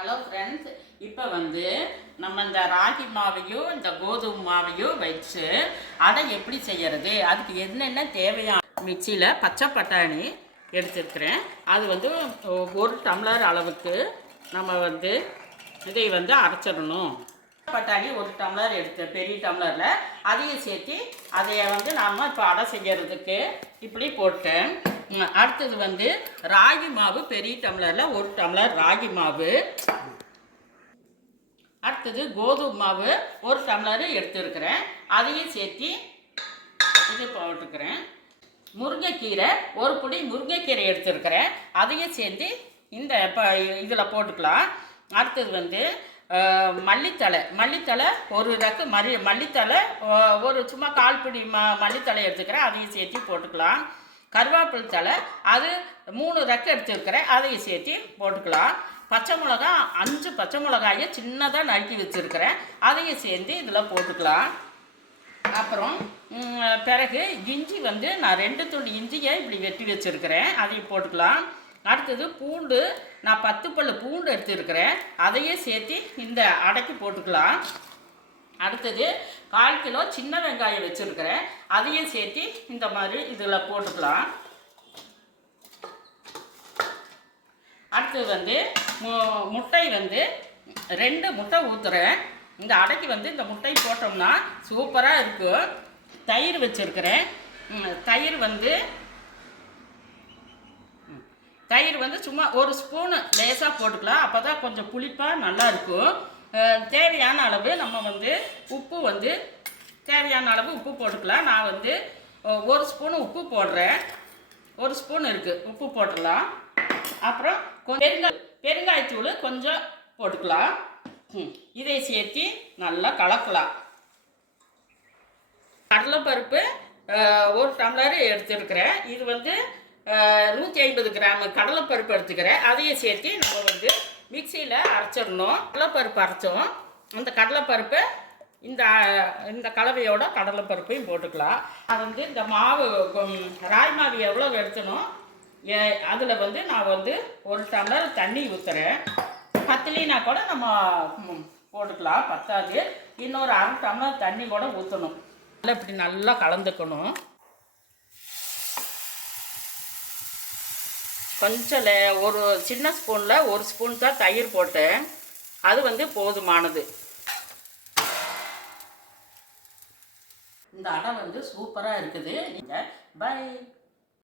Hello friends, இப்போ நம்ம இந்த ராகி மாவையும் இந்த கோதுமை மாவையும் வச்சு அடை எப்படி செய்கிறது, அதுக்கு என்னென்ன தேவையான மிக்சியில் பச்சை பட்டாணி எடுத்துருக்கிறேன். அது 1 டம்ளர் அளவுக்கு நம்ம இதை அரைச்சிடணும். பட்டாணி 1 டம்ளர் எடுத்து பெரிய டம்ளரில் அதையும் சேர்த்து அதை நாம் இப்போ அடை செய்கிறதுக்கு இப்படி போட்டேன். அடுத்தது ராகி மாவு பெரிய டம்ளரில் 1 டம்ளர் ராகி மாவு. அடுத்தது கோதுமை மாவு 1 டம்ளர் எடுத்துருக்கிறேன். அதையும் சேர்த்து இது போட்டுக்கிறேன். முருங்கைக்கீரை 1 பிடி முருங்கைக்கீரை எடுத்துருக்கிறேன். அதையும் சேர்த்து இந்த இதில் போட்டுக்கலாம். அடுத்தது மல்லித்தலை 1 ரக்கு மல்லித்தலை ஒரு சும்மா 1/4 பிடி மல்லித்தலை எடுத்துக்கிறேன். அதையும் சேர்த்து போட்டுக்கலாம். கருவேப்பிலை தலை அது 3 ரக்கு எடுத்துருக்கிறேன். அதையும் சேர்த்து போட்டுக்கலாம். பச்சை மிளகா 5 பச்சை மிளகாயை சின்னதாக நறுக்கி வச்சுருக்கிறேன். அதையும் சேர்ந்து இதில் போட்டுக்கலாம். அப்புறம் பிறகு இஞ்சி நான் 2 துண்டு இஞ்சியை இப்படி வெட்டி வச்சுருக்கிறேன். அதையும் போட்டுக்கலாம். அடுத்தது பூண்டு நான் 10 பல்லு பூண்டு எடுத்துருக்கிறேன். அதையே சேர்த்து இந்த அடைக்கு போட்டுக்கலாம். அடுத்தது 1/4 கிலோ சின்ன வெங்காயம் வச்சுருக்கிறேன். அதையும் சேர்த்து இந்த மாதிரி இதில் போட்டுக்கலாம். அடுத்தது முட்டை 2 முட்டை ஊற்றுறேன். இந்த அடைக்கு இந்த முட்டை போட்டோம்னா சூப்பராக இருக்கும். தயிர் வச்சுருக்கிறேன். தயிர் சும்மா 1 ஸ்பூனு லேசாக போட்டுக்கலாம். அப்போ தான் கொஞ்சம் புளிப்பாக நல்லா இருக்கும். தேவையான அளவு நம்ம உப்பு தேவையான அளவு உப்பு போட்டுக்கலாம். நான் 1 ஸ்பூனு உப்பு போடுறேன். 1 ஸ்பூன் இருக்குது, உப்பு போட்டுடலாம். அப்புறம் பெருங்காயத்தூள் கொஞ்சம் போட்டுக்கலாம். இதை சேர்த்து நல்லா கலக்கலாம். கடலைப்பருப்பு 1 டம்ளர் எடுத்துருக்கிறேன். இது 150 கிராம் கடலைப்பருப்பு எடுத்துக்கிறேன். அதையும் சேர்த்து நம்ம மிக்சியில் அரைச்சிடணும். கடலைப்பருப்பு அரைச்சோம். அந்த கடலைப்பருப்பை இந்த கலவையோட கடலைப்பருப்பையும் போட்டுக்கலாம். அது இந்த மாவு ராய் மாவு எவ்வளோ எடுத்தணும் அதில் நான் 1 டம்ளர் தண்ணி ஊற்றுறேன். பத்தலினா கூட நம்ம போட்டுக்கலாம். பத்தாது, இன்னொரு 1/2 டம்ளர் தண்ணி கூட ஊற்றணும். இப்படி நல்லா கலந்துக்கணும். கொஞ்சம் ஒரு சின்ன ஸ்பூனில் 1 ஸ்பூன் தான் தயிர் போட்டேன். அது போதுமானது. இந்த அடை சூப்பராக இருக்குது. நீங்கள் பை.